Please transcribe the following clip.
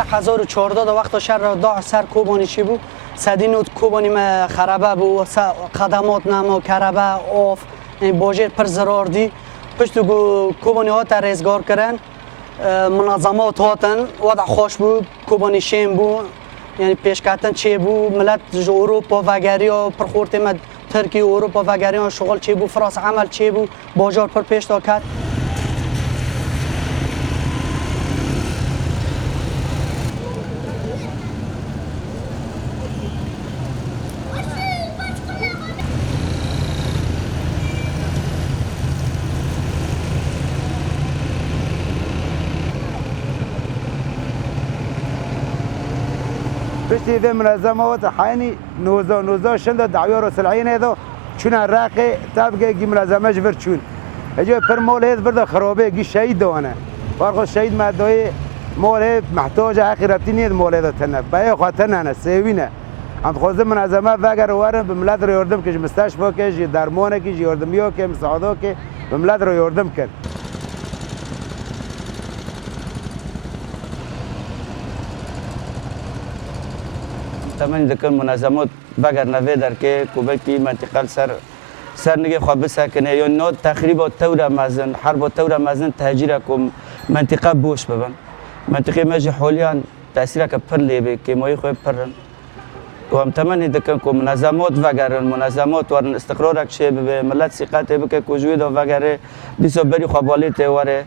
ده 1014 ده وقت شهر دا سر کوبانی چی بود سدینوت کوبانی ما خرابه بود خدمات نما کربه آف باجر پر ضرار دی پشت کوبانی ها ترزگار کردن منظمات هاتن وضع خوش بود کوبانی شیم بود یعنی پیش کردن چی بود ملت اروپا وگری ها پرخورت ما ترکیه اروپا وگری ها شغل چی بود فراس عمل چی بود باجار پر پیش تا کرد پشتی ده منظمات حینی نوزا شنده دعوی رو سلعین ایدو چون راقی طبقه گی منظمه جبر چون اجا پر مال هید برده خرابه گی شهید دوانه بارخو شهید مدعای مال هید محتاج حقی ربطی نید مال هید تنه بایی خاطر نه سیوینه هم خوزه منظمه وگر وارن به ملت رو یاردم که مستشفا که درمانه که یاردمیا که مساعده که به ملت رو یاردم کرد تمام ذکر منظمات بگر نوی در که کوبکی منطقه سر نگه خواب سکنه یا نه تخریب تور مزن حرب تور مزن تهجیر کم منطقه بوش ببن منطقه مجی حالیان تاثیر که پر لیبه که مای خوب پرن و هم تمام ذکر که منظمات وگرن منظمات ورن استقرار کشه به ملت ثقت بکه کوجوی دو وگره بیسو بری خوابالی ته وره